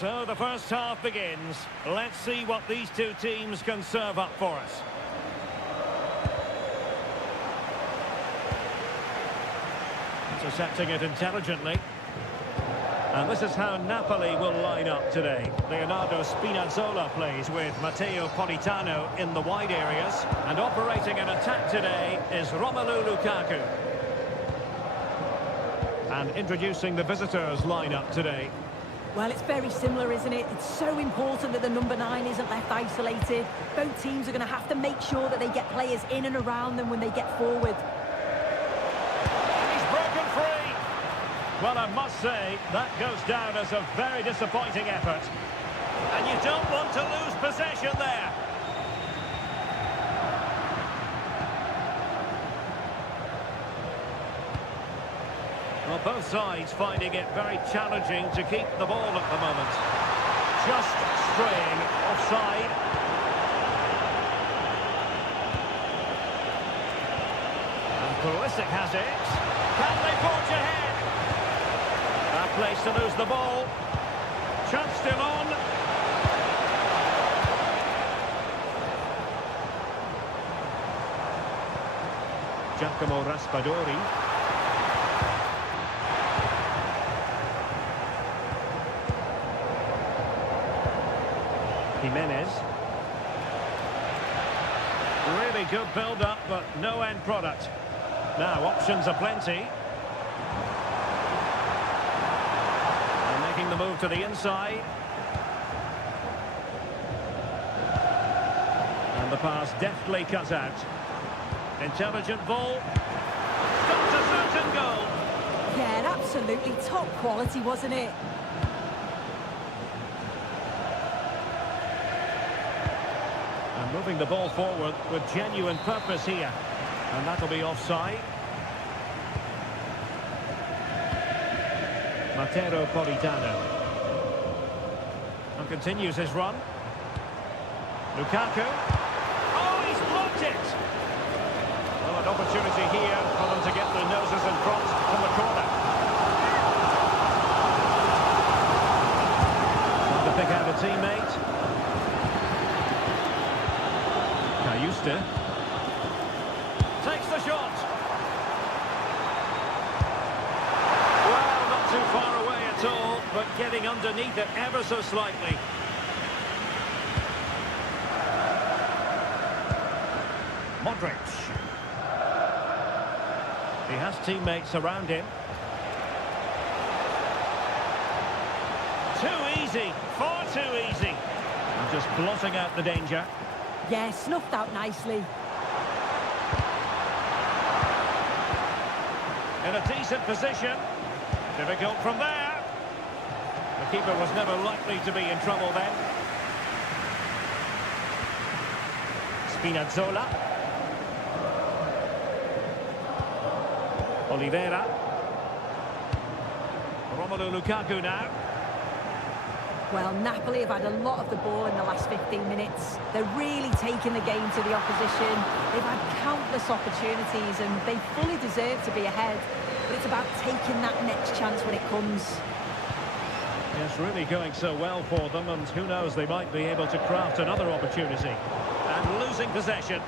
So the first half begins. Let's see what these two teams can serve up for us. Intercepting it intelligently. And this is how Napoli will line up today. Leonardo Spinazzola plays with Matteo Politano in the wide areas. And operating an attack today is Romelu Lukaku. And introducing the visitors lineup today. Well, it's very similar, isn't it? It's so important that the number 9 isn't left isolated. Both teams are going to have to make sure that they get players in and around them when they get forward. He's broken free. Well, I must say, that goes down as a very disappointing effort. And you don't want to lose possession there. Well, both sides finding it very challenging to keep the ball at the moment. Just straying offside. And Pulisic has it. Can they forge ahead? That place to lose the ball. Chance still on. Giacomo Raspadori. Jimenez. Really good build-up, but no end product. Now, options are plenty. And making the move to the inside. And the pass deftly cut out. Intelligent ball. Stopped a certain goal. Yeah, absolutely top quality, wasn't it? Moving the ball forward with genuine purpose here. And that'll be offside. Matteo Politano. And continues his run. Lukaku. Oh, he's blocked it! Well, an opportunity here for them to get their noses in front from the corner. Trying to pick out a teammate. Takes the shot. Well, not too far away at all, but getting underneath it ever so slightly. Modric. He has teammates around him. Too easy, far too easy. And just blotting out the danger. Yeah, snuffed out nicely. In a decent position. Difficult from there. The keeper was never likely to be in trouble then. Spinazzola. Oliveira. Romelu Lukaku now. Well, Napoli have had a lot of the ball in the last 15 minutes. They're really taking the game to the opposition. They've had countless opportunities and they fully deserve to be ahead. But it's about taking that next chance when it comes. It's really going so well for them, and who knows, they might be able to craft another opportunity. And losing possession.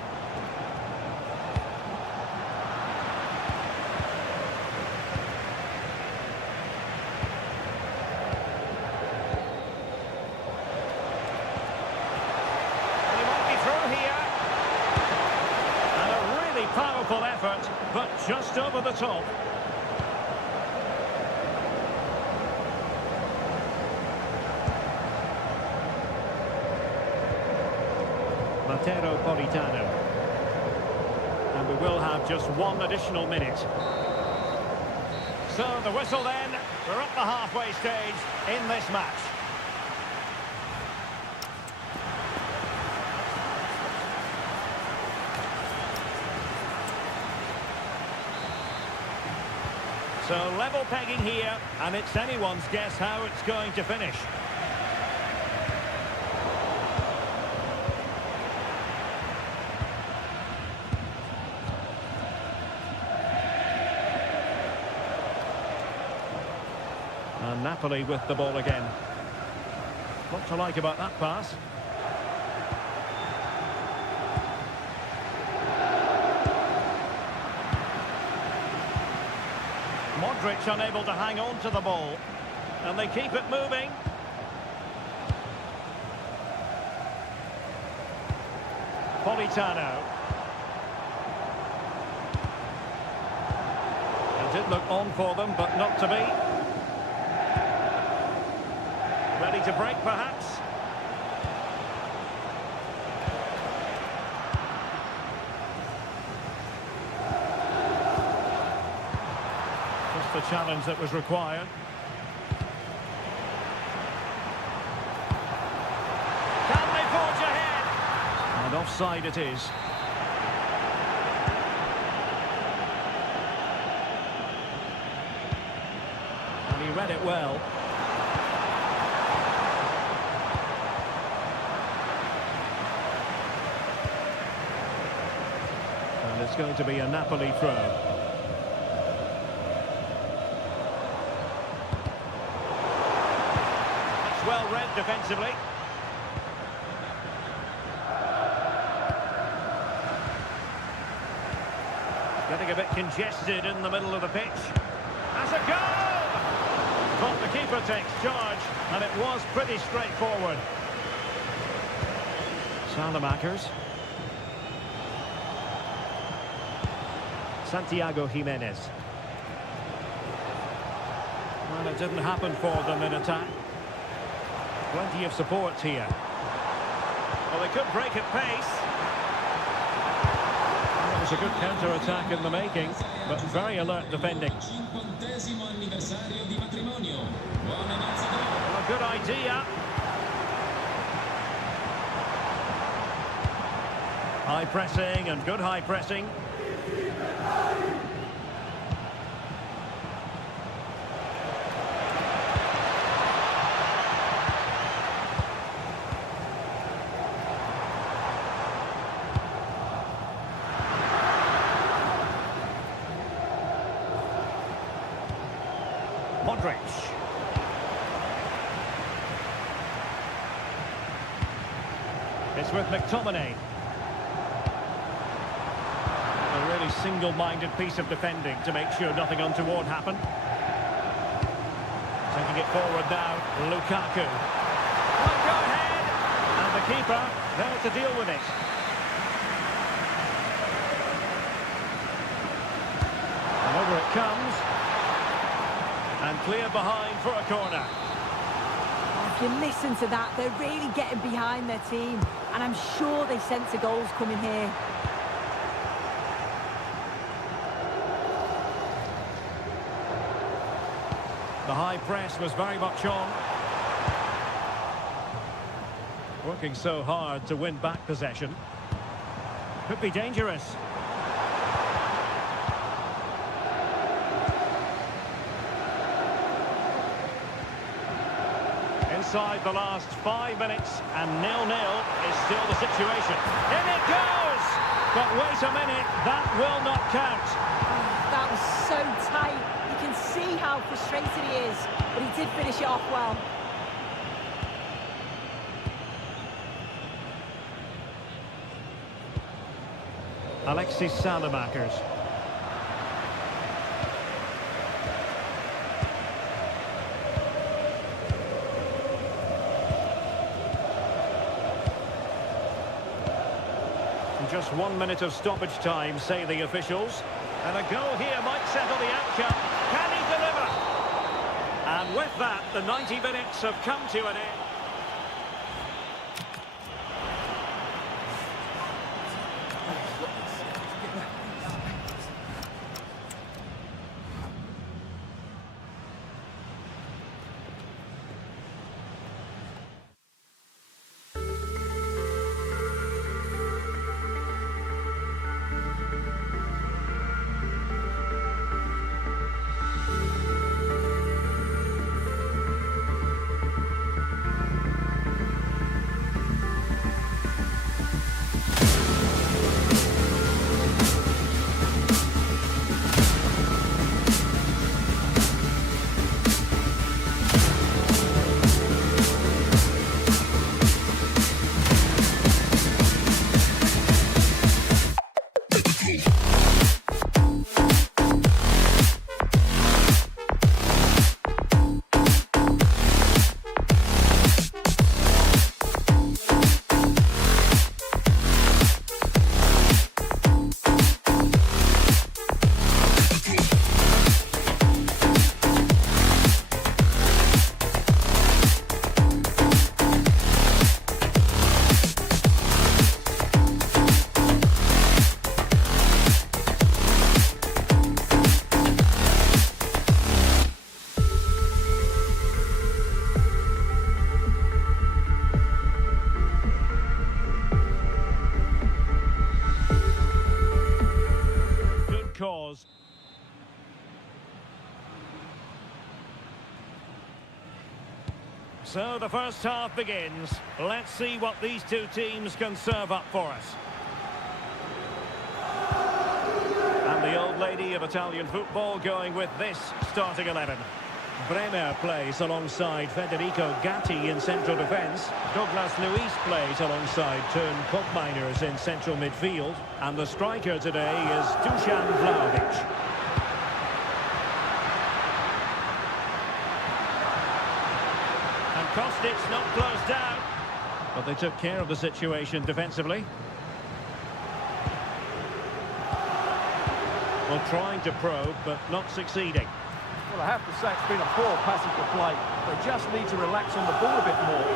Powerful effort, but just over the top. Matteo Politano. And we will have just one additional minute. So the whistle then, we're at the halfway stage in this match. So level pegging here, and it's anyone's guess how it's going to finish. And Napoli with the ball again. What to like about that pass? Modric unable to hang on to the ball. And they keep it moving. Politano. It did look on for them, but not to be. Ready to break, perhaps. Just the challenge that was required. Can they forge ahead? And offside it is. And he read it well. And it's going to be a Napoli throw. Well read defensively. Getting a bit congested in the middle of the pitch. Has a goal! But the keeper takes charge, and it was pretty straightforward. Salamakers. Santiago Jimenez. Well, it didn't happen for them in attack. Plenty of support here. Well, they could break at pace. Well, it was a good counter-attack in the making, but very alert defending. Well, a good idea. High pressing and good high pressing. Modric. It's with McTominay. A really single-minded piece of defending to make sure nothing untoward happened. Taking it forward now, Lukaku. Well, go ahead! And the keeper there to deal with it. And over it comes. And clear behind for a corner. If you listen to that, they're really getting behind their team. And I'm sure they sense a goal's coming here. The high press was very much on. Working so hard to win back possession. Could be dangerous. Inside the last 5 minutes, and 0-0 is still the situation. In it goes! But wait a minute, that will not count. That was so tight. You can see how frustrated he is, but he did finish it off well. Alexis Salamakers. Just 1 minute of stoppage time, say the officials. And a goal here might settle the outcome. Can he deliver? And with that, the 90 minutes have come to an end. So the first half begins. Let's see what these two teams can serve up for us. And the old lady of Italian football going with this starting 11. Bremer plays alongside Federico Gatti in central defence. Douglas Luiz plays alongside Teun Koopmeiners in central midfield. And the striker today is Dusan Vlahovic. And Kostic's not closed down. But they took care of the situation defensively. Well, trying to probe, but not succeeding. Well, I have to say it's been a poor passage of play. They just need to relax on the ball a bit more.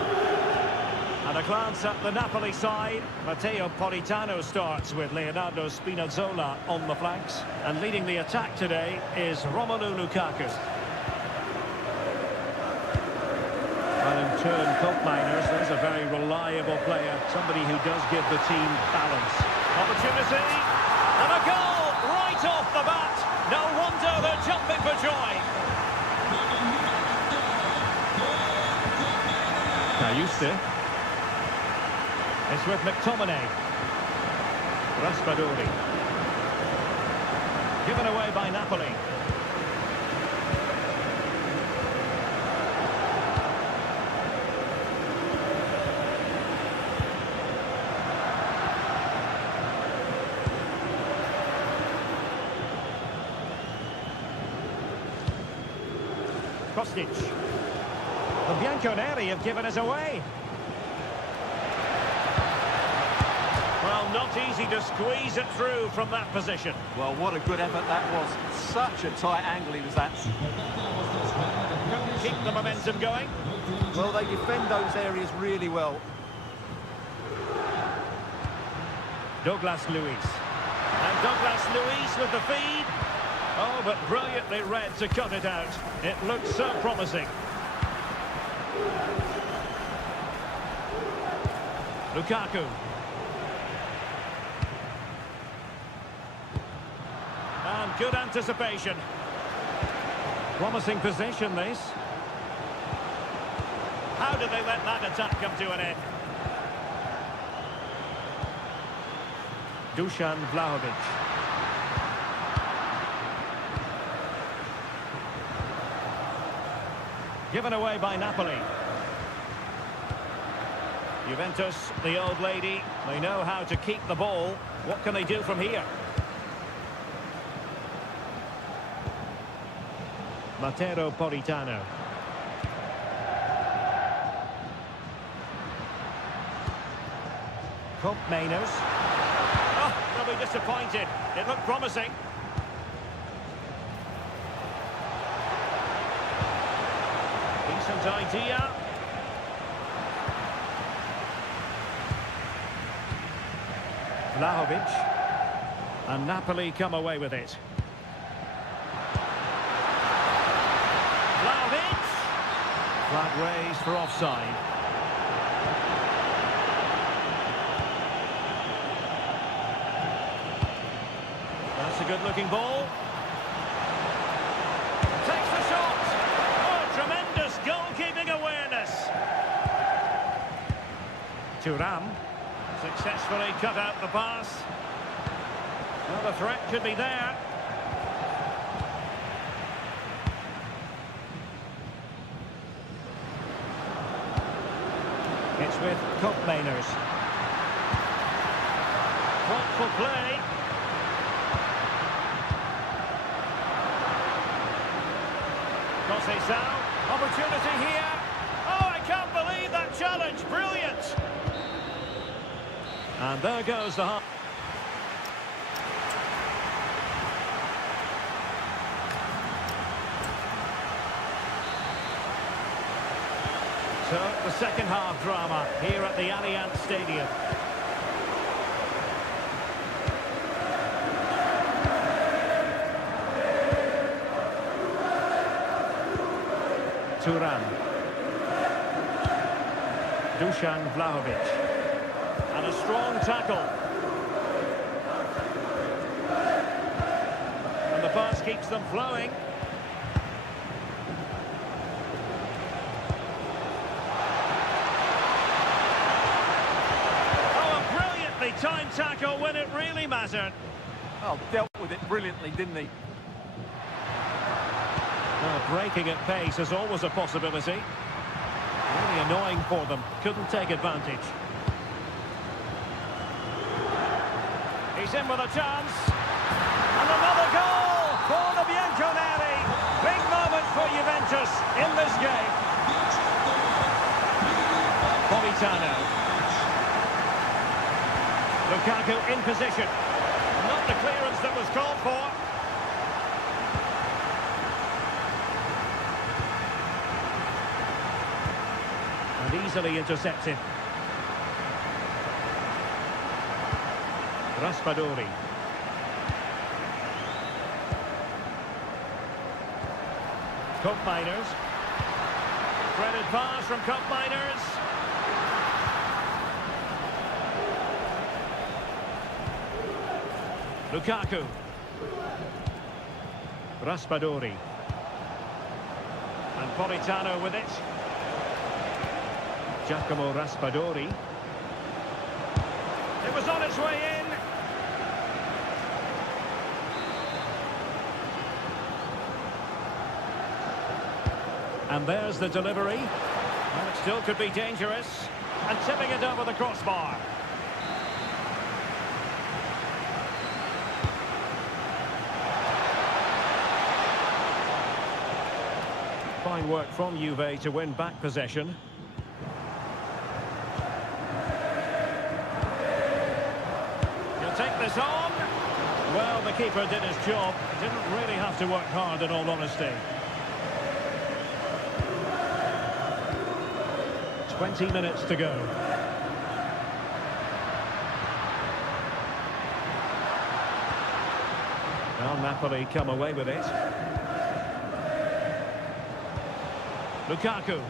And a glance at the Napoli side. Matteo Politano starts with Leonardo Spinazzola on the flanks. And leading the attack today is Romelu Lukaku. Well, in turn, Koopmeiners, there's a very reliable player. Somebody who does give the team balance. Opportunity. And a goal right off the bat. No wonder they're jumping for joy. Ayuste. It's with McTominay. Raspadori. Given away by Napoli. Kostic. The Bianconeri have given us away. Well, not easy to squeeze it through from that position. Well, what a good effort that was. Such a tight angle he was at. Keep the momentum going. Well, they defend those areas really well. Douglas Luiz. And Douglas Luiz with the feed. Oh, but brilliantly read to cut it out. It looks so promising. Lukaku. And good anticipation. Promising position, this. How did they let that attack come to an end? Dusan Vlahovic. Given away by Napoli. Juventus, the old lady, they know how to keep the ball. What can they do from here? Matteo Politano. Koopmeiners. Oh, they'll be disappointed. It looked promising. Decent idea. Vlahovic. And Napoli come away with it. Vlahovic. Flag raised for offside. That's a good-looking ball. Takes the shot. Oh, tremendous goalkeeping awareness. Thuram successfully cut out the pass. Well, the threat could be there. It's with Koopmeiners. Thoughtful play. Conceição, opportunity here. Oh, I can't believe that challenge. Brilliant. And there goes the half. So, the second half drama here at the Allianz Stadium. Thuram. Dusan Vlahovic. And a strong tackle. And the pass keeps them flowing. big-time tackle when it really mattered. Oh, dealt with it brilliantly, didn't he? Well, breaking at pace is always a possibility. Really annoying for them. Couldn't take advantage. He's in with a chance. And another goal for the Bianconeri. Big moment for Juventus in this game. Politano. Lukaku in position. Not the clearance that was called for. And easily intercepted. Raspadori. Cup Miners. Threaded pass from Cup Miners. Lukaku. Raspadori. And Politano with it. Giacomo Raspadori. It was on its way in. And there's the delivery. Well, it still could be dangerous. And tipping it over the crossbar. Fine work from Juve to win back possession. He'll take this on. Well, the keeper did his job. Didn't really have to work hard, in all honesty. 20 minutes to go. Well, Napoli come away with it. Lukaku.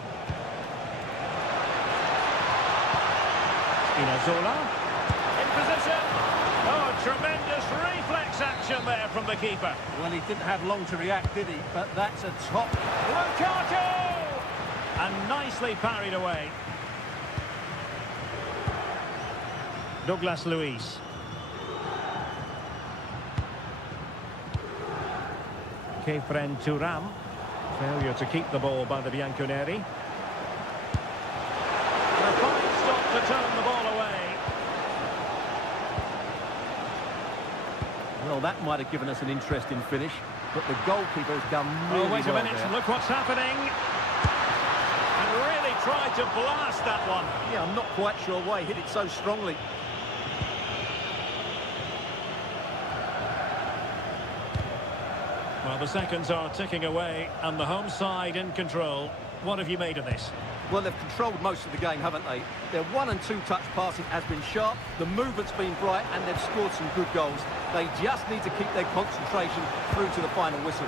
Spinazzola. In position. Oh, tremendous reflex action there from the keeper. Well, he didn't have long to react, did he? But that's a top. Lukaku! And nicely parried away. Douglas Luiz. Kefren Thuram. Failure to keep the ball by the Bianconeri. And a fine stop to turn the ball away. Well, that might have given us an interesting finish, but the goalkeeper has done really well. Oh, wait a minute, there. look what's happening. And really tried to blast that one. Yeah, I'm not quite sure why he hit it so strongly. Well, the seconds are ticking away, and the home side in control. What have you made of this? Well, they've controlled most of the game, haven't they? Their 1- and 2-touch passing has been sharp, the movement's been bright, and they've scored some good goals. They just need to keep their concentration through to the final whistle.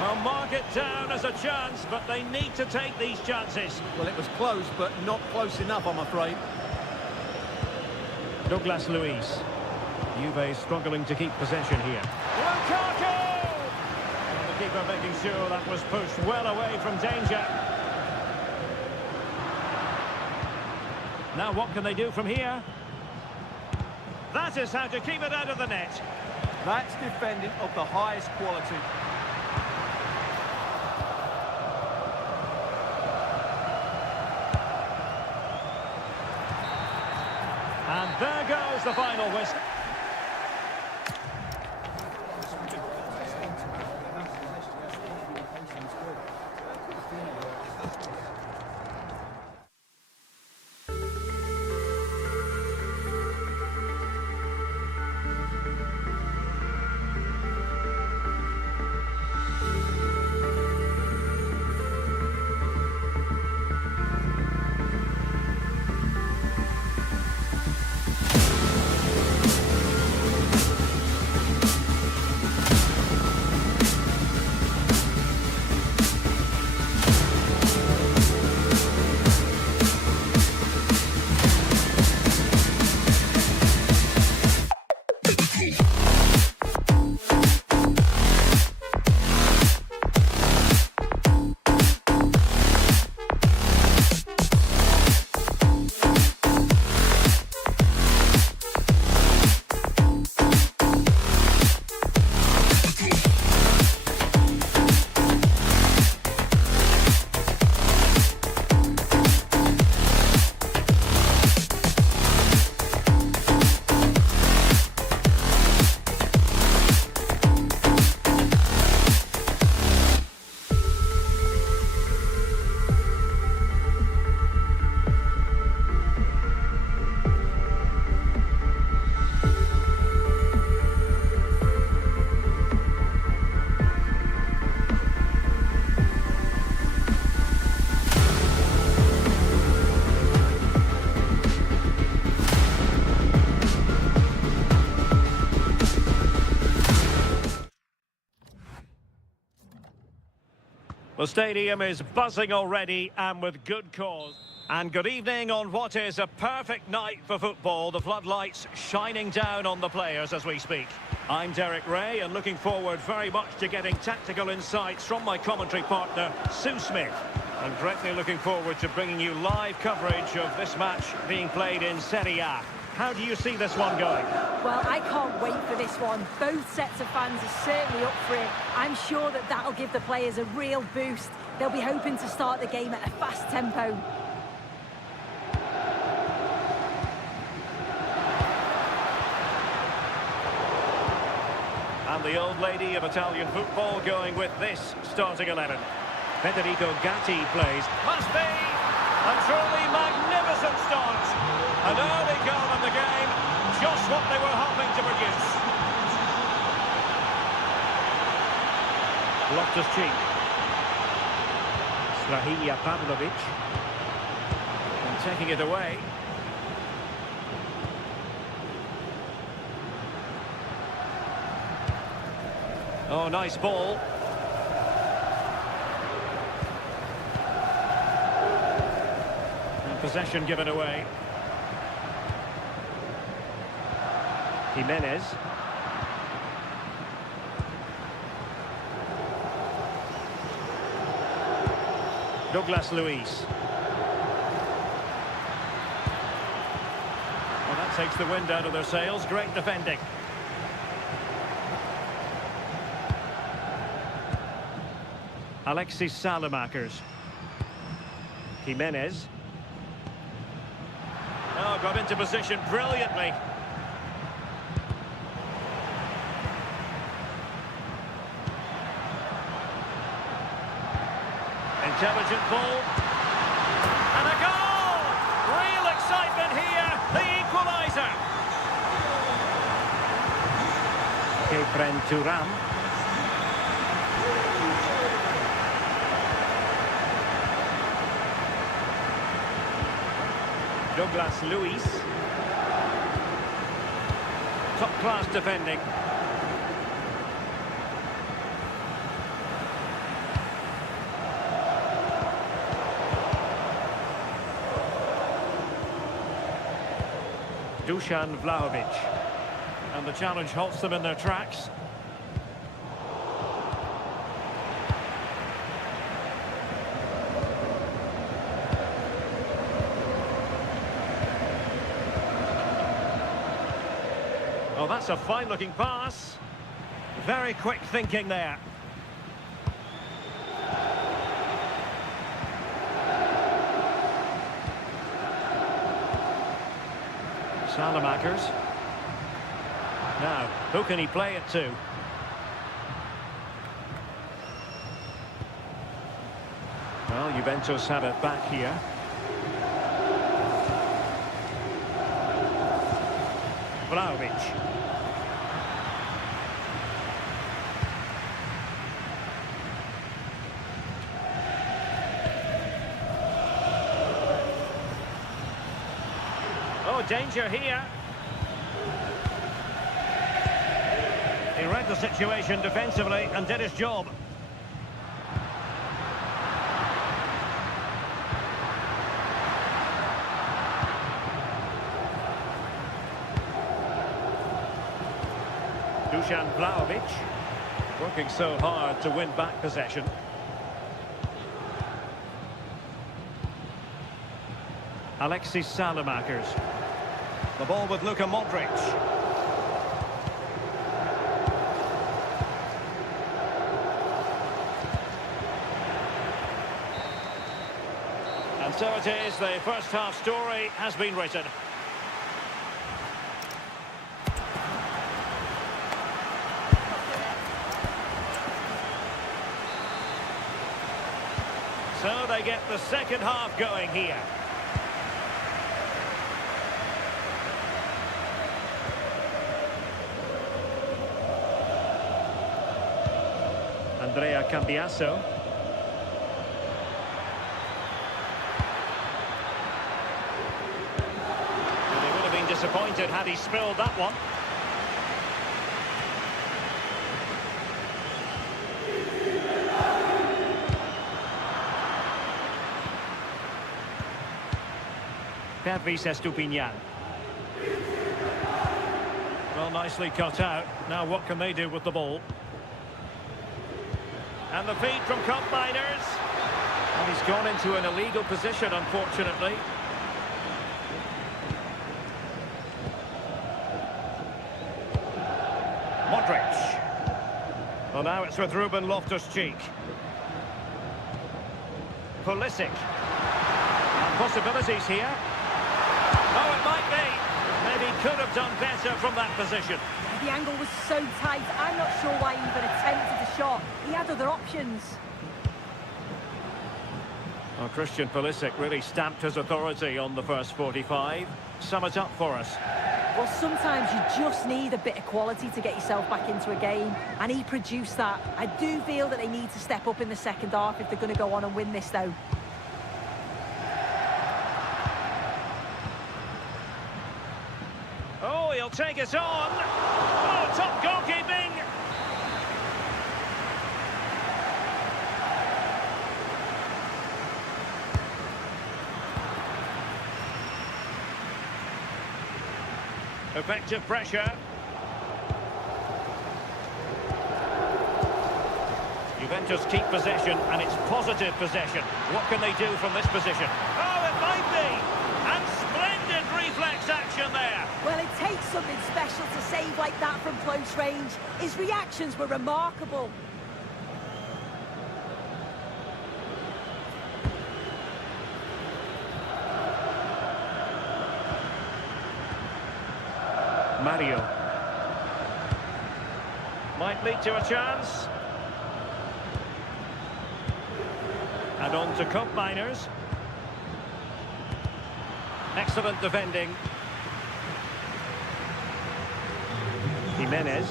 Well, mark it down as a chance, but they need to take these chances. Well, it was close, but not close enough, I'm afraid. Douglas Luiz. Juve struggling to keep possession here. Lukaku! And the keeper making sure that was pushed well away from danger. Now what can they do from here? That is how to keep it out of the net. That's defending of the highest quality. And there goes the final whistle. The stadium is buzzing already, and with good cause. And good evening on what is a perfect night for football. The floodlights shining down on the players as we speak. I'm Derek Ray, and looking forward very much to getting tactical insights from my commentary partner, Sue Smith. I'm greatly looking forward to bringing you live coverage of this match being played in Serie A. How do you see this one going? Well, I can't wait for this one. Both sets of fans are certainly up for it. I'm sure that that'll give the players a real boost. They'll be hoping to start the game at a fast tempo. And the old lady of Italian football going with this starting 11. Federico Gatti plays. Must be a truly magnificent start. An early goal in the game, just what they were hoping to produce. Loftus-Cheek. Strahija Pavlovic. And taking it away. Oh, nice ball. And possession given away. Jimenez. Douglas Luiz. Well, that takes the wind out of their sails. Great defending. Alexis Salamakers. Jimenez. Oh, got into position brilliantly. Intelligent ball. And a goal! Real excitement here. The equaliser. Kefren Turam. Douglas Luiz. Top-class defending. Dusan Vlahovic. And the challenge halts them in their tracks. Oh, that's a fine-looking pass. Very quick thinking there. Salamakers. Now, who can he play it to? Well, Juventus have it back here. Vlahovic. Oh, danger here. He read the situation defensively and did his job. Dusan Vlahovic working so hard to win back possession. Alexis Salamakers. The ball with Luka Modric. And so it is, the first half story has been written. So they get the second half going here. Andrea Cambiasso. And he would have been disappointed had he spilled that one. Pervis Estupinian. Well, nicely cut out. Now what can they do with the ball? And the feed from Miners. And he's gone into an illegal position, unfortunately. Modric. Well, now it's with Ruben Loftus-Cheek. Pulisic. And possibilities here. Oh, it might be. Maybe could have done better from that position. The angle was so tight, I'm not sure why he even attempted the shot. He had other options. Well, Christian Pulisic really stamped his authority on the first 45. Sum it up for us. Well, sometimes you just need a bit of quality to get yourself back into a game, and he produced that. I do feel that they need to step up in the second half if they're going to go on and win this, though. Oh, he'll take it on. Oh, top goalkeeping. Effective pressure. Juventus keep possession, and it's positive possession. What can they do from this position? Oh, it might be! And splendid reflex action there. Well, it takes something special to save like that from close range. His reactions were remarkable. Mario. Might lead to a chance. And on to Miners. Excellent defending. Jimenez.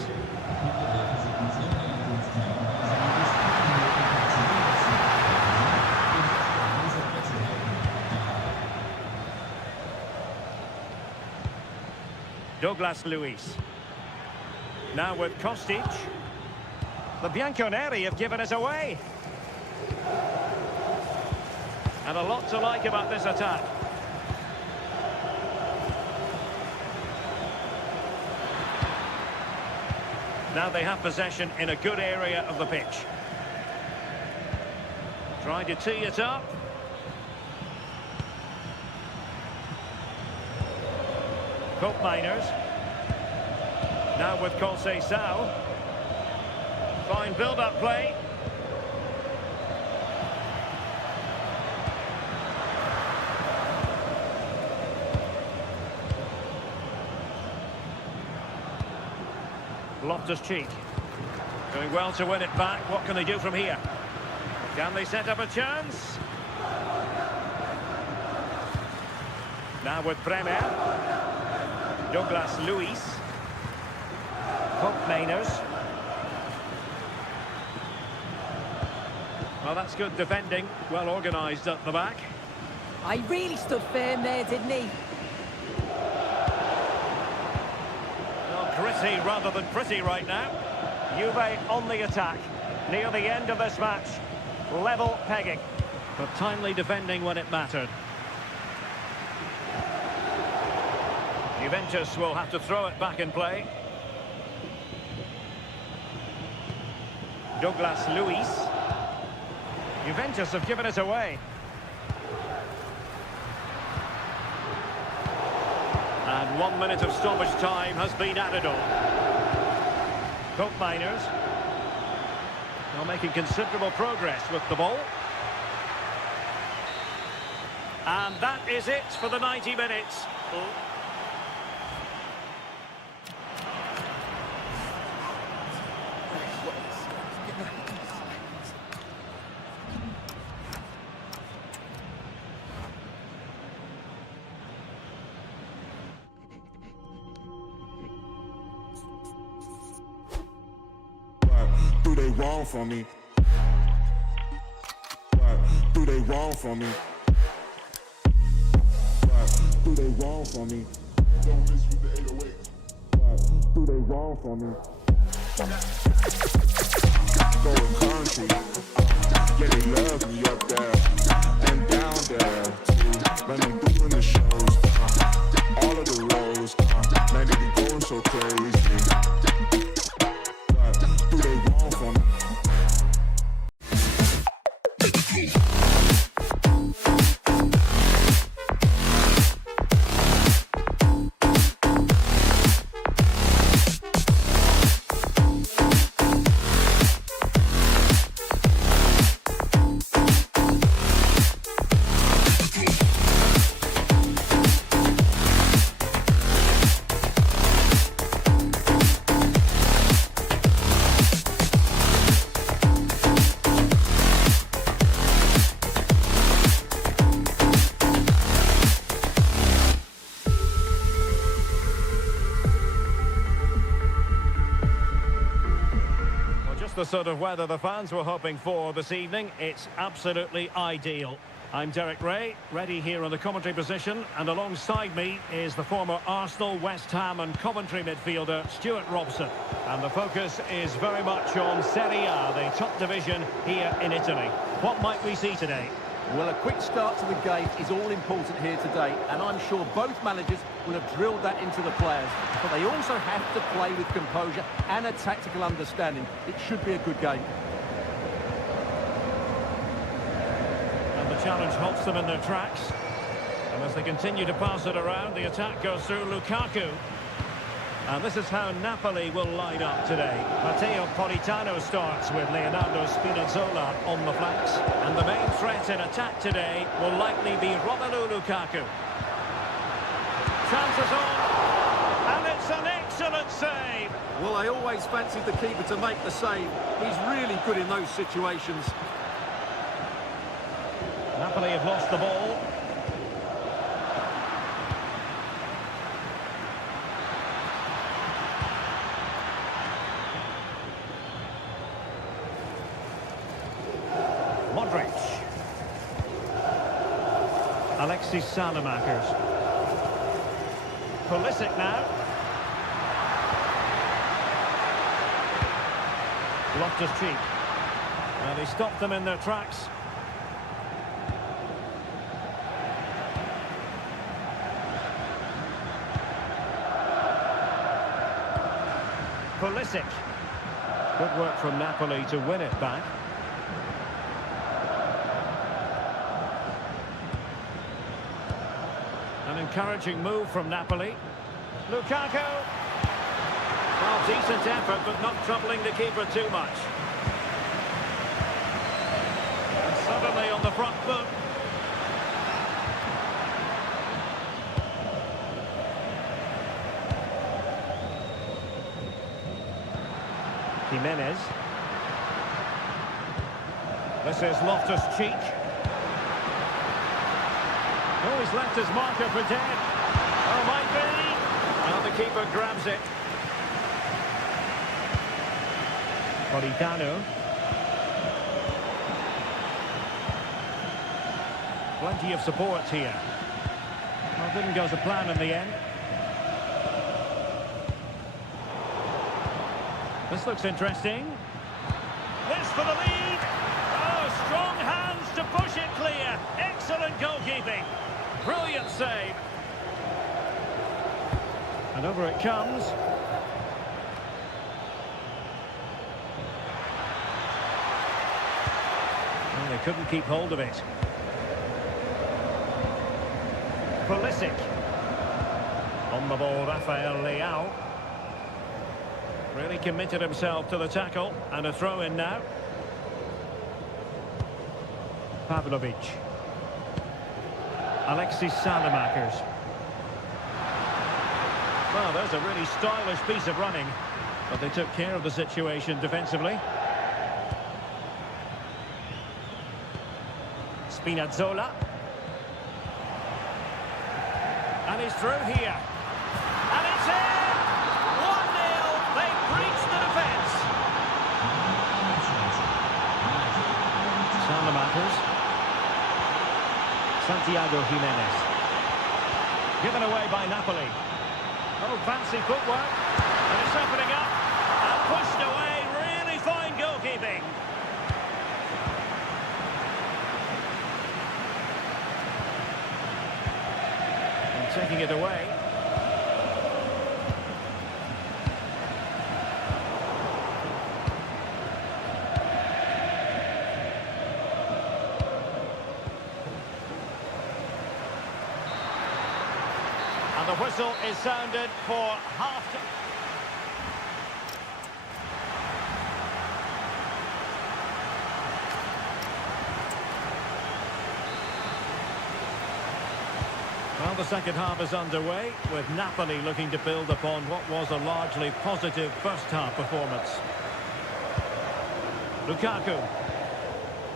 Douglas Luiz. Now with Kostic. The Bianconeri have given us away. And a lot to like about this attack. Now they have possession in a good area of the pitch. Trying to tee it up. Miners. Now with Conceição. Fine build-up play. Loftus-Cheek. Doing well to win it back. What can they do from here? Can they set up a chance? Now with Bremer. Douglas Luiz. Miners. Well, that's good defending. Well organised at the back. I really stood firm there, didn't he? Well, gritty rather than pretty right now. Juve on the attack. Near the end of this match. Level pegging. But timely defending when it mattered. Juventus will have to throw it back in play. Douglas Luiz. Juventus have given it away. And 1 minute of stoppage time has been added on. Miners. Now making considerable progress with the ball. And that is it for the 90 minutes. Do they wrong for me? What do they wrong for me? What do they wrong for me? Don't miss with the 808. What do they wrong for me? Going country, yeah, they love me up there and down there too. When I'm doing the shows. the sort of weather the fans were hoping for this evening. It's absolutely ideal. I'm Derek Ray, ready here on the commentary position, and alongside me is the former Arsenal, West Ham and Coventry midfielder Stuart Robson. And the focus is very much on Serie A, the top division here in Italy. What might we see today? Well, a quick start to the game is all important here today, and I'm sure both managers will have drilled that into the players. But they also have to play with composure and a tactical understanding. It should be a good game. The challenge halts them in their tracks. And as they continue to pass it around, the attack goes through Lukaku. And this is how Napoli will line up today. Matteo Politano starts with Leonardo Spinazzola on the flanks. And the main threat in attack today will likely be Romelu Lukaku. Chances on. And it's an excellent save. Well, I always fancied the keeper to make the save. He's really good in those situations. Napoli have lost the ball. Modric. Alexis Salamakers. Pulisic now. Loftus-Cheek. And he stopped them in their tracks. Pulisic. Good work from Napoli to win it back. An encouraging move from Napoli. Lukaku. Well, decent effort, but not troubling the keeper too much. And suddenly on the front foot. Jimenez. This is Loftus-Cheek. Oh, he's left his marker for dead. Oh, might be. Now the keeper grabs it. Politano. Plenty of support here. Well, didn't go to plan in the end. This looks interesting. This for the lead. Oh, strong hands to push it clear. Excellent goalkeeping. Brilliant save. And over it comes. Well, they couldn't keep hold of it. Pulisic. On the ball, Rafael Leao. Really committed himself to the tackle, and a throw-in now. Pavlovic. Alexis Salamakers. Well, there's a really stylish piece of running, but they took care of the situation defensively. Spinazzola. And he's through here. And it's in! Salamakers. Santiago Jimenez. Given away by Napoli. Oh, fancy footwork. And it's opening up. And pushed away. Really fine goalkeeping. And taking it away. And the whistle is sounded for half-time. Well, the second half is underway, with Napoli looking to build upon what was a largely positive first-half performance. Lukaku.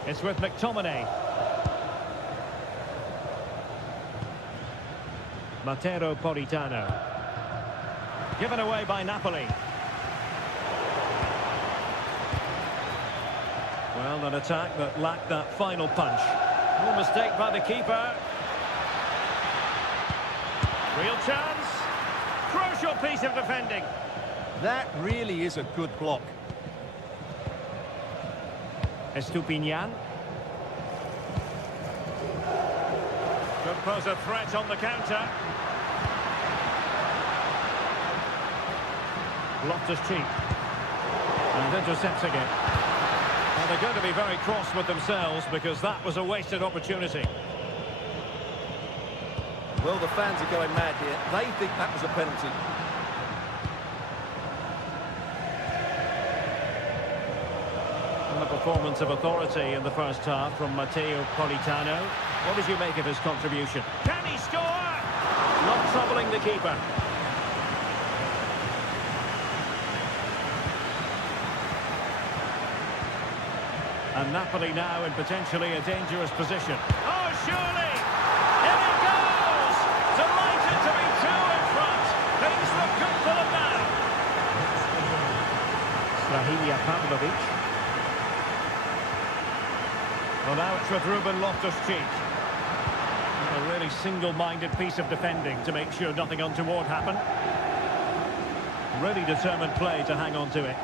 It's with McTominay. Matteo Politano. Given away by Napoli. Well, an attack that lacked that final punch. No mistake by the keeper. Real chance. Crucial piece of defending. That really is a good block. Estupinian. Could pose a threat on the counter. Loftus-Cheek. And intercepting it. Well, they're going to be very cross with themselves because that was a wasted opportunity. Well, the fans are going mad here. They think that was a penalty. And the performance of authority in the first half from Matteo Politano. What did you make of his contribution? Can he score? Not troubling the keeper. And Napoli now in potentially a dangerous position. Oh, surely! In it goes! Delighted to be two in front. Things look good for them now. Strahinja Pavlovic. Well, now it's with Ruben Loftus-Cheek. A really single-minded piece of defending to make sure nothing untoward happened. Really determined play to hang on to it.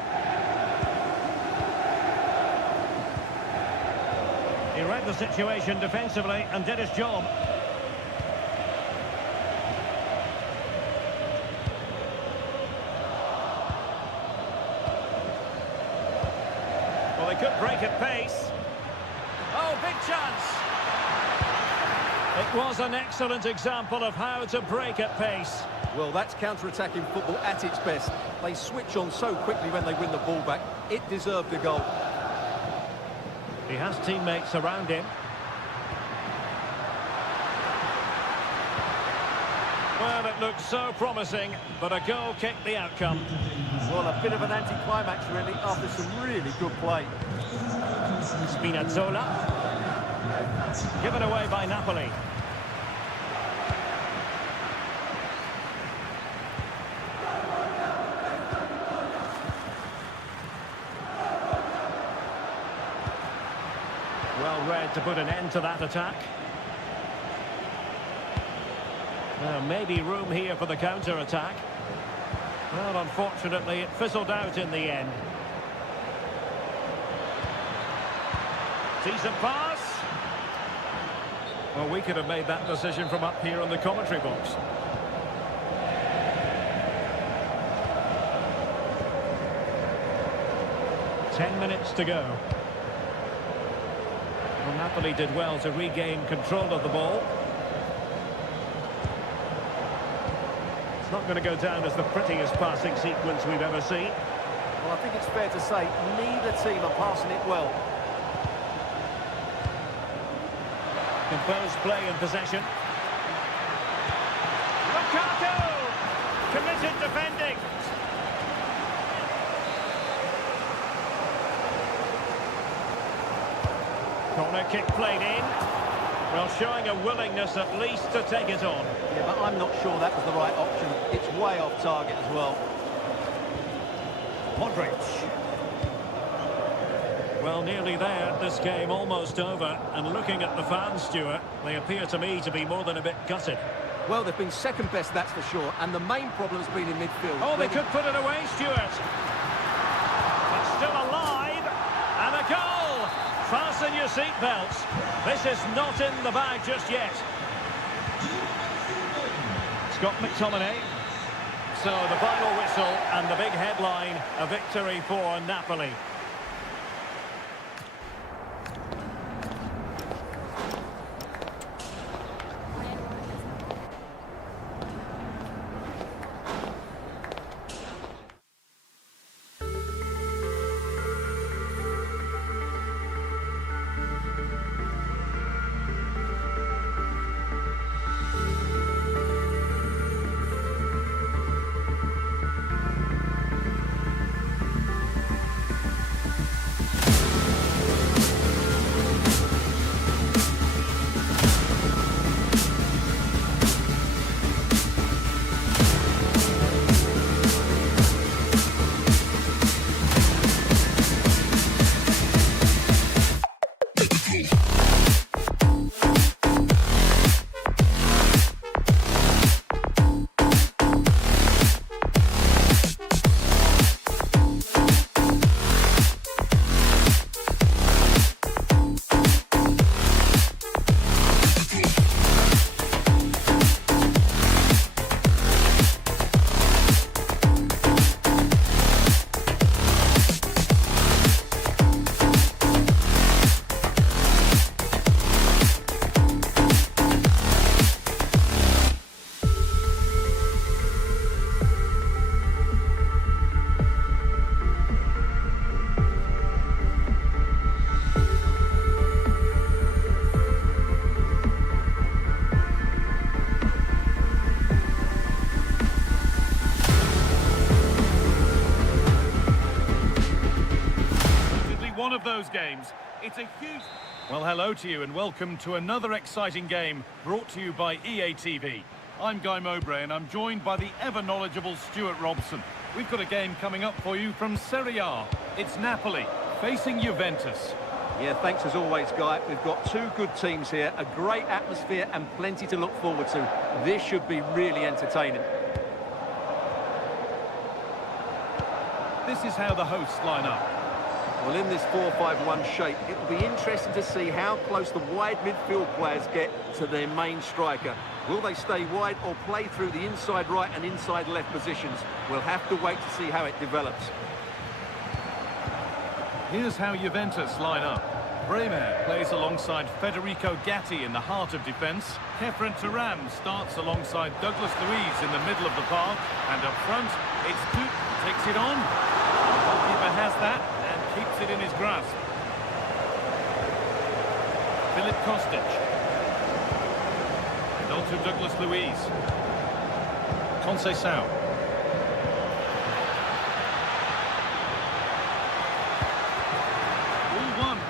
He read the situation defensively and did his job. Well, they could break at pace. Oh, big chance! It was an excellent example of how to break at pace. Well, that's counter-attacking football at its best. They switch on so quickly when they win the ball back. It deserved a goal. He has teammates around him. Well, it looked so promising, but a goal kicked the outcome. Well, a bit of an anti-climax, really, after some really good play. Spinazzola. Given away by Napoli. Well read to put an end to that attack. Maybe room here for the counter-attack. Well, unfortunately, it fizzled out in the end. Decent pass. Well, we could have made that decision from up here in the commentary box. Ten minutes to go. Well, Napoli did well to regain control of the ball. It's not going to go down as the prettiest passing sequence we've ever seen. Well, I think it's fair to say neither team are passing it well. Composed play in possession. Lukaku! Committed defending. Corner kick played in. Well, showing a willingness at least to take it on. Yeah, but I'm not sure that was the right option. It's way off target as well. Modric. Well, nearly there. This game almost over. And looking at the fans, Stuart, they appear to me to be more than a bit gutted. Well, they've been second best, that's for sure. And the main problem has been in midfield. Oh, they could put it away, Stuart. It's still alive. And a goal. Fasten your seatbelts. This is not in the bag just yet. Scott McTominay. So the final whistle and the big headline, a victory for Napoli. those games. It's a huge... Well, hello to you and welcome to another exciting game brought to you by EA TV. I'm Guy Mowbray and I'm joined by the ever-knowledgeable Stuart Robson. We've got a game coming up for you from Serie A. It's Napoli facing Juventus. Yeah, thanks as always, Guy. We've got two good teams here, a great atmosphere and plenty to look forward to. This should be really entertaining. This is how the hosts line up. Well, in this 4-5-1 shape, it will be interesting to see how close the wide midfield players get to their main striker. Will they stay wide or play through the inside right and inside left positions? We'll have to wait to see how it develops. Here's how Juventus line up. Bremer plays alongside Federico Gatti in the heart of defence. Kefren Turam starts alongside Douglas Luiz in the middle of the park. And up front, it's Duke takes it on. The goalkeeper has that and keeps it in his grasp. Filip Kostic. And on to Douglas Luiz. Conceição.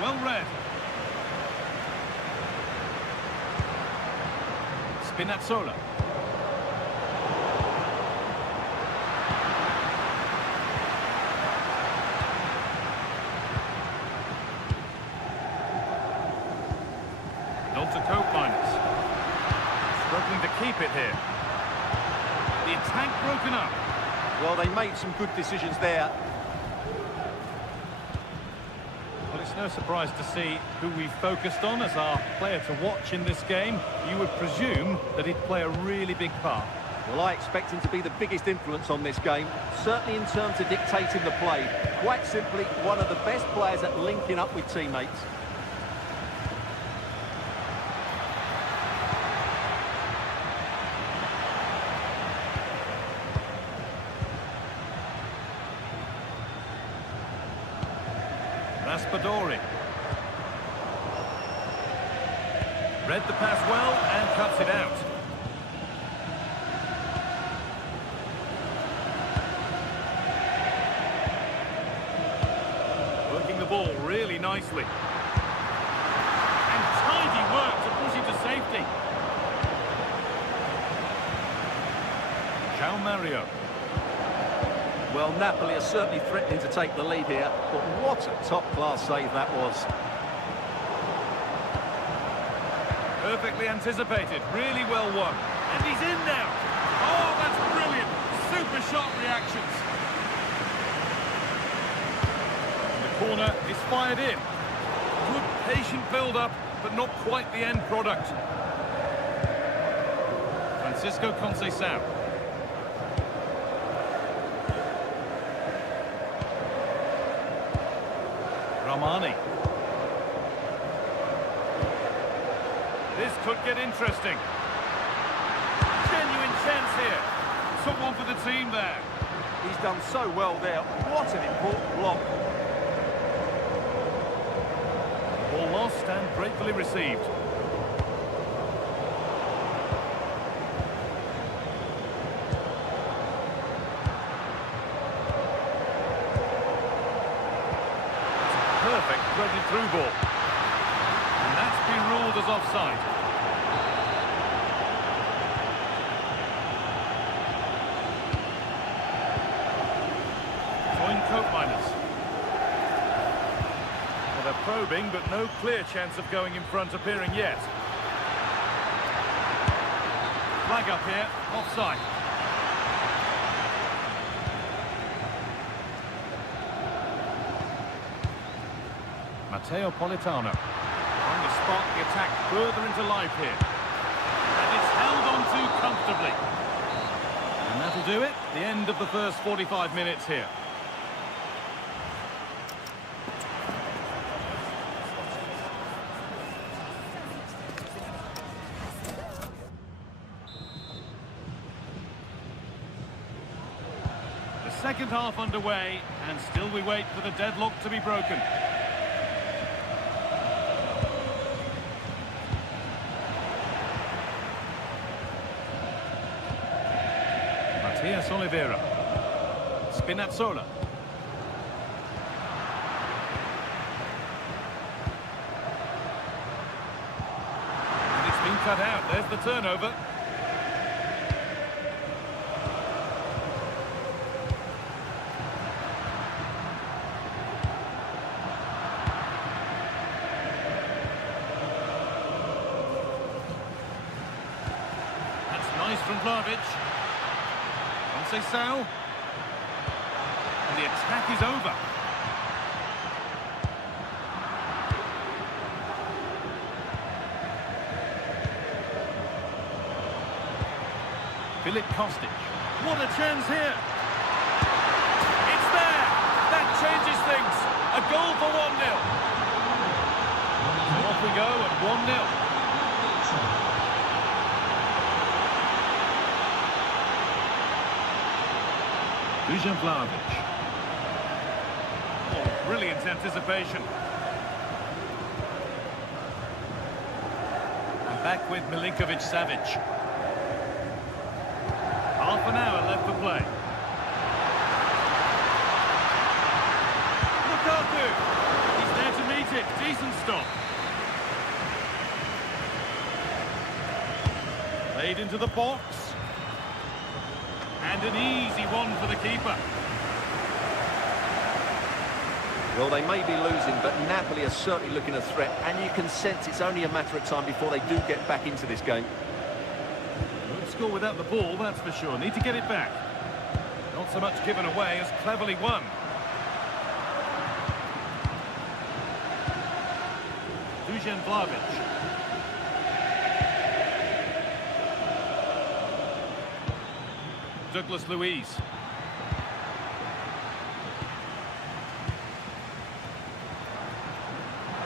Well read. Spinazzola. On to Cope-Miners. Struggling to keep it here. The attack broken up. Well, they made some good decisions there. Well, it's no surprise to see who we focused on as our player to watch in this game. You would presume that he'd play a really big part. Well, I expect him to be the biggest influence on this game, certainly in terms of dictating the play. Quite simply, one of the best players at linking up with teammates. Raspadori. Read the pass well and cuts it out. Working the ball really nicely. And tidy work to push it to safety. João Mario. Well, Napoli are certainly threatening to take the lead here, but what a top-class save that was. Perfectly anticipated, really well won. And he's in now. Oh, that's brilliant. Super sharp reactions. And the corner is fired in. Good patient build-up, but not quite the end product. Francisco Conceição. Ramani. This could get interesting. Genuine chance here. Took one for the team there. He's done so well there. What an important block. Ball lost and gratefully received. Perfect threaded through ball. And that's been ruled as offside. Join Cope-Miners. Well, they're probing, but no clear chance of going in front appearing yet. Flag up here, offside. Matteo Politano trying to spark the attack further into life here. And it's held on to comfortably. And that'll do it. The end of the first 45 minutes here. The second half underway, and still we wait for the deadlock to be broken. Matias Oliveira. Spinazzola. cut out. There's the turnover. Nice from Vlahovic. Conceição. And the attack is over. Filip Kostic. What a chance here. It's there. That changes things. A goal for 1-0. So off we go at 1-0. Dusan Vlahovic. Oh, brilliant anticipation. And back with Milinkovic-Savic. Half an hour left for play. Lukaku. He's there to meet it. Decent stop. Played into the box. And an easy one for the keeper. Well, they may be losing, but Napoli are certainly looking a threat, and you can sense it's only a matter of time before they do get back into this game. Won't score without the ball, that's for sure. Need to get it back. Not so much given away as cleverly won. Dusan Vlahovic. Douglas Luiz.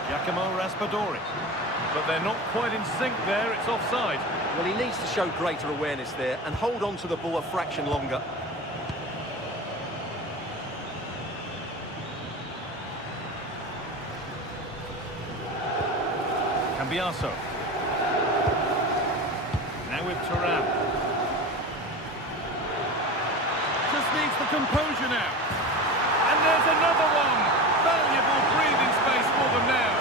Giacomo Raspadori. But they're not quite in sync there, it's offside. Well, he needs to show greater awareness there and hold on to the ball a fraction longer. Cambiaso. Now with Thuram. Needs the composure now. And there's another one. Valuable breathing space for them now.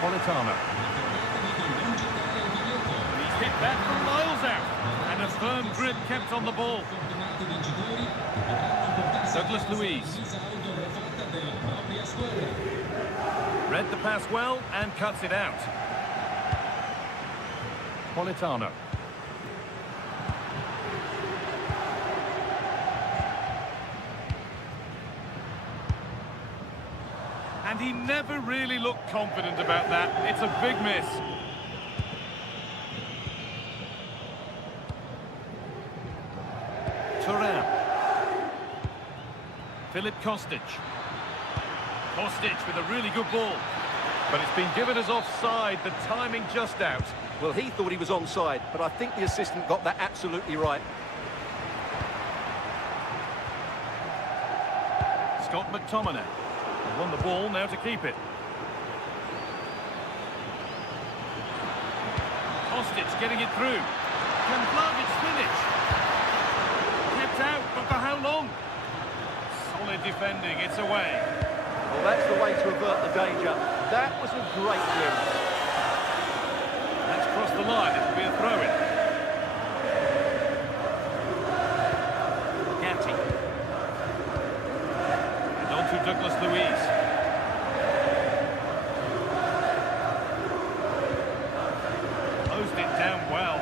Politano. He's hit that from miles out. And a firm grip kept on the ball. Douglas Luiz. Read the pass well and cuts it out. Politano. And he never really looked confident about that. It's a big miss. Thuram. Filip Kostic. Kostic with a really good ball. But it's been given as offside, the timing just out. Well, he thought he was onside, but I think the assistant got that absolutely right. Scott McTominay. He won the ball, now to keep it. Kostic getting it through. Can Vlahovic finish? Kept out, but for how long? Solid defending, it's away. Well, that's the way to avert the danger. That was a great clearance. That's crossed the line, it'll be a throw-in. Gatti. And on to Douglas Luiz. Closed it down well.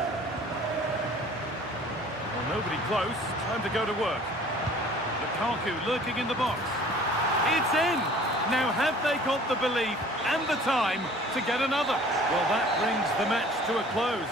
Well, nobody close, time to go to work. Lukaku lurking in the box. It's in! Now, have they got the belief and the time to get another? Well, that brings the match to a close.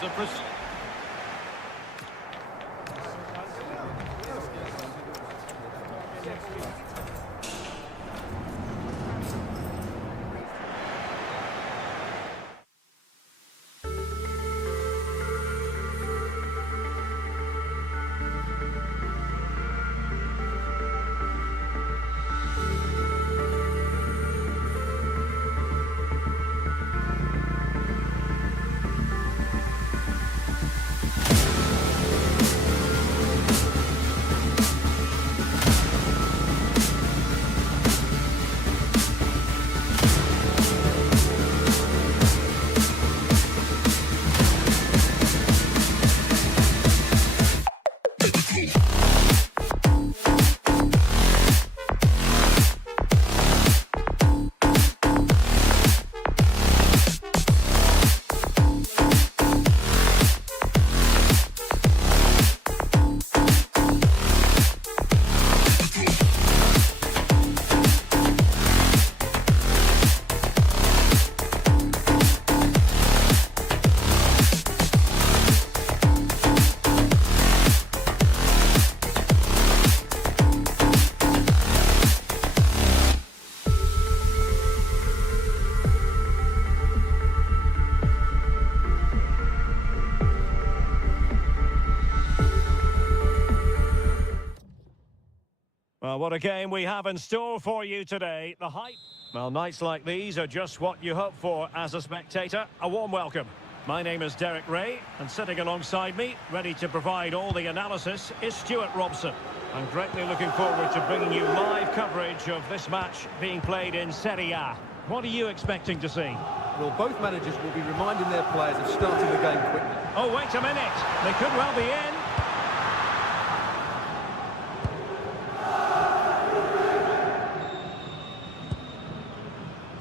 Well, what a game we have in store for you today. The hype. Well, nights like these are just what you hope for as a spectator. A warm welcome. My name is Derek Ray, and sitting alongside me, ready to provide all the analysis, is Stuart Robson. I'm greatly looking forward to bringing you live coverage of this match being played in Serie A. What are you expecting to see? Well, both managers will be reminding their players of starting the game quickly. Oh, wait a minute. They could well be in.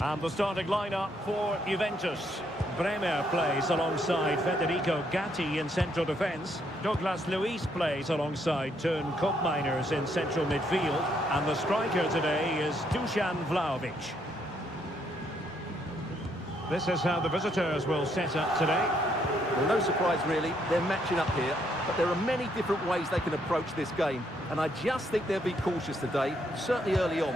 And the starting lineup for Juventus. Bremer plays alongside Federico Gatti in central defence. Douglas Luiz plays alongside Teun Koopmeiners in central midfield. And the striker today is Dusan Vlahovic. This is how the visitors will set up today. Well, no surprise really, they're matching up here, but there are many different ways they can approach this game, and I just think they'll be cautious today, certainly early on.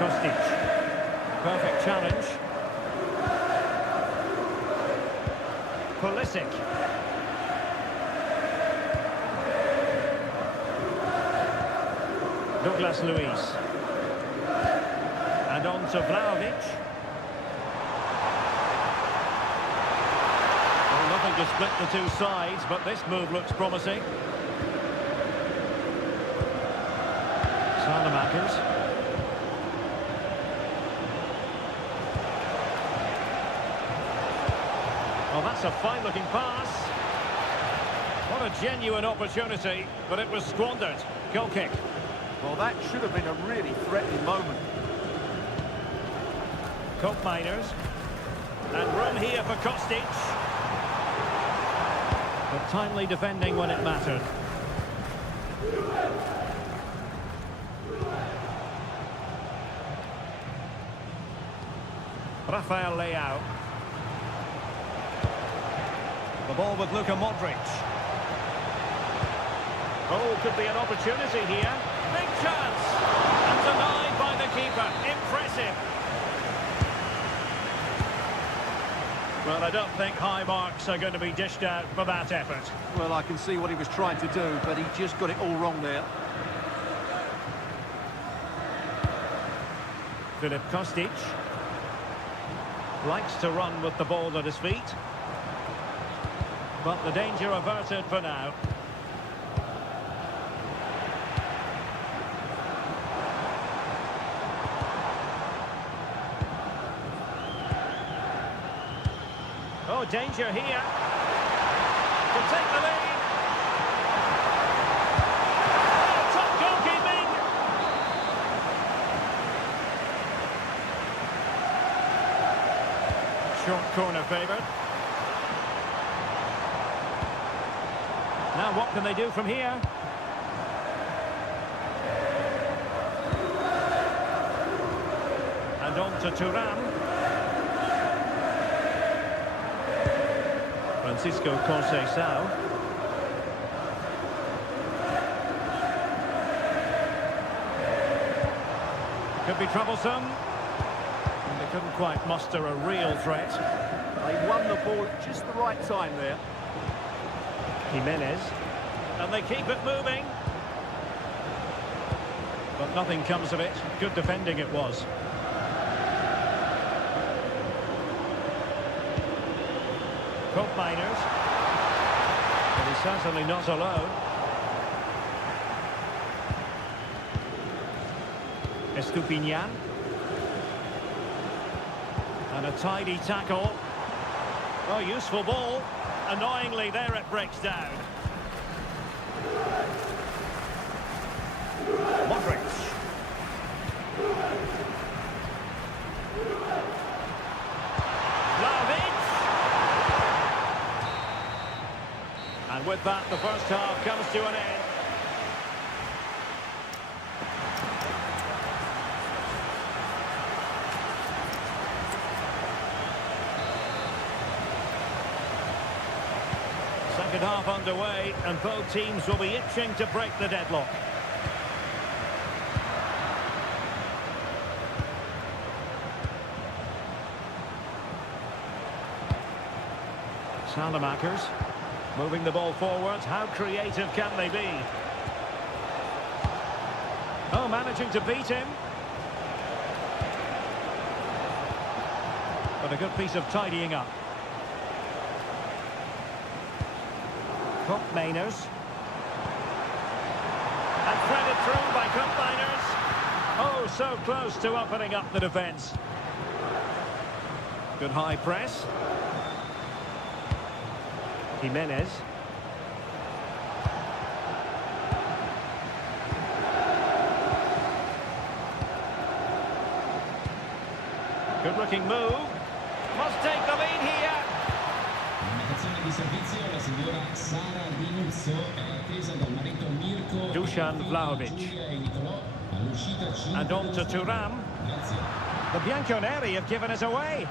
Kostic. Perfect challenge. Pulisic. Douglas Luiz. And on to Vlahovic. Well, nothing to split the two sides, but this move looks promising. Salamakers. Well, that's a fine-looking pass. What a genuine opportunity, but it was squandered. Goal kick. Well, that should have been a really threatening moment. Koopmeiners. And room here for Kostic. But timely defending when it mattered. Rafael Leao. The ball with Luka Modric. Oh, could be an opportunity here. Big chance! And denied by the keeper. Impressive. Well, I don't think high marks are going to be dished out for that effort. Well, I can see what he was trying to do, but he just got it all wrong there. Filip Kostic. Likes to run with the ball at his feet. But the danger averted for now. Oh, danger here. To take the lead. Oh, top goalkeeping. Short corner favoured. Now what can they do from here? And on to Thuram. Francisco Conceição. Could be troublesome. And they couldn't quite muster a real threat. They won the ball at just the right time there. Jimenez. And they keep it moving. But nothing comes of it. Good defending it was. Koopmeiners. But he's certainly not alone. Estupinian. And a tidy tackle. Oh, useful ball. Annoyingly, there it breaks down. Modric. Vlahovic. And with that, the first half comes to an end. Second half underway, and both teams will be itching to break the deadlock. Salamakers moving the ball forward. How creative can they be? Oh, managing to beat him. But a good piece of tidying up. Cup Mainers. And threaded through by Cup Miners. Oh, so close to opening up the defence. Good high press. Jimenez. Good looking move. Must take the lead here. Indicazione di servizio, la signora Sara Dinuzzo è attesa dal marito Mirko. Dusan Vlahovic. Giulia e Nicolò all'uscita 5. And on to Thuram. Grazie. The Bianconeri have given us away.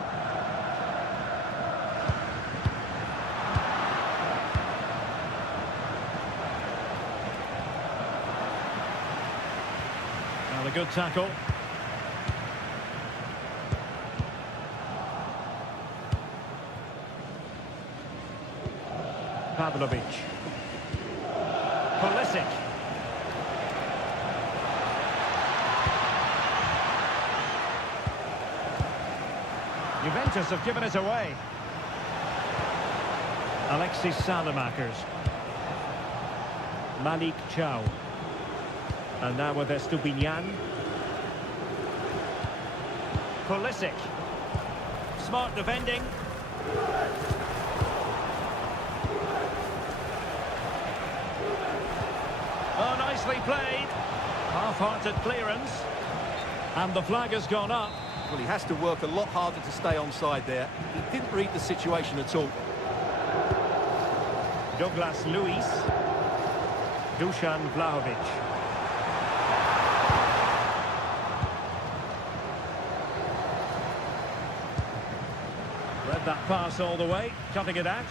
Now a good tackle. Pavlovic. Pulisic. Juventus have given us away. Alexis Salamakers. Malik Chow. And now with Estupinian. Pulisic. Smart defending. Oh, nicely played. Half-hearted clearance. And the flag has gone up. Well, he has to work a lot harder to stay onside there. He didn't read the situation at all. Douglas Luiz. Dusan Vlahovic. Read that pass all the way, cutting it out.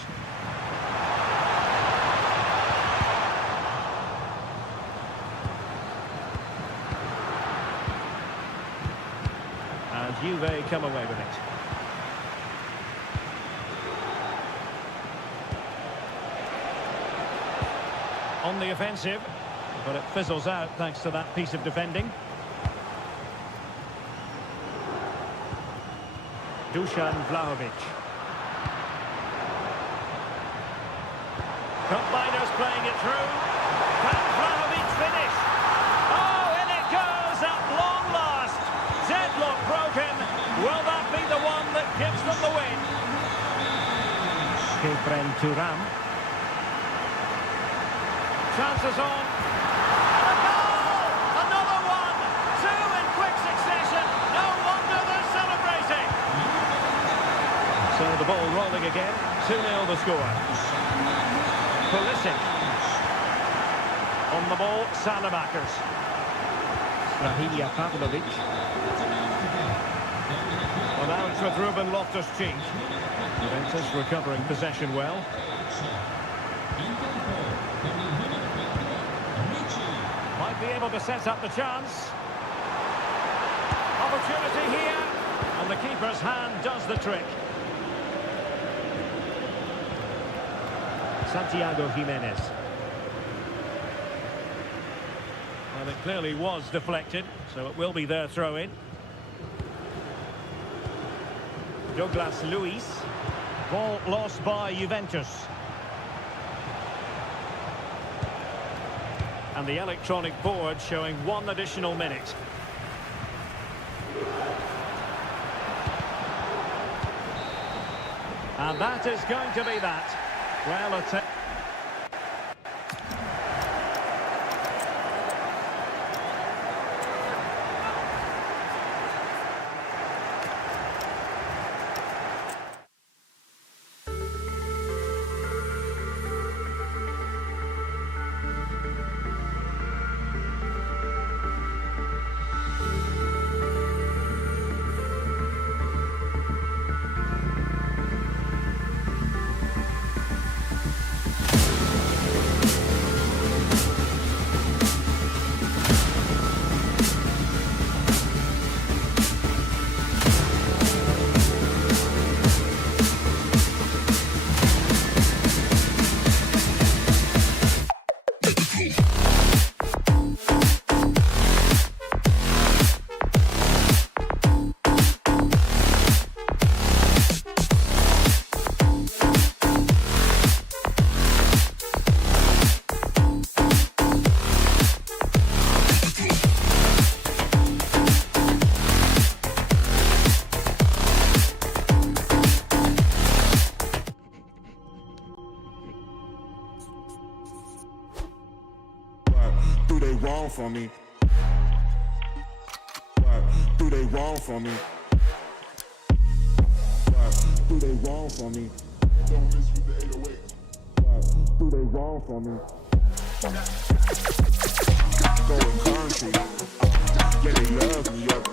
And Juve come away with it. On the offensive, but it fizzles out thanks to that piece of defending. Dusan Vlahovic. Cup Miners playing it through. Can Vlahovic finish? Oh, in it goes at long last. Deadlock broken. Will that be the one that gives them the win? Kefren Thuram. Chances on. And a goal! Another one! Two in quick succession. No wonder they're celebrating. So the ball rolling again. 2-0 the score. Pulisic. On the ball, Salamakers. Strahinja Pavlovic. Well, out with Ruben Loftus-Cheek. Juventus recovering possession well. Might be able to set up the chance. Opportunity here. And the keeper's hand does the trick. Santiago Jimenez. Well, it clearly was deflected, so it will be their throw-in. Douglas Luiz. Ball lost by Juventus. And the electronic board showing 1 additional minute. And that is going to be that. Well, it's for me? What do they want for me? What do they want for me? Don't miss with the 808. What do they want for me? Going country, yeah, they love me up.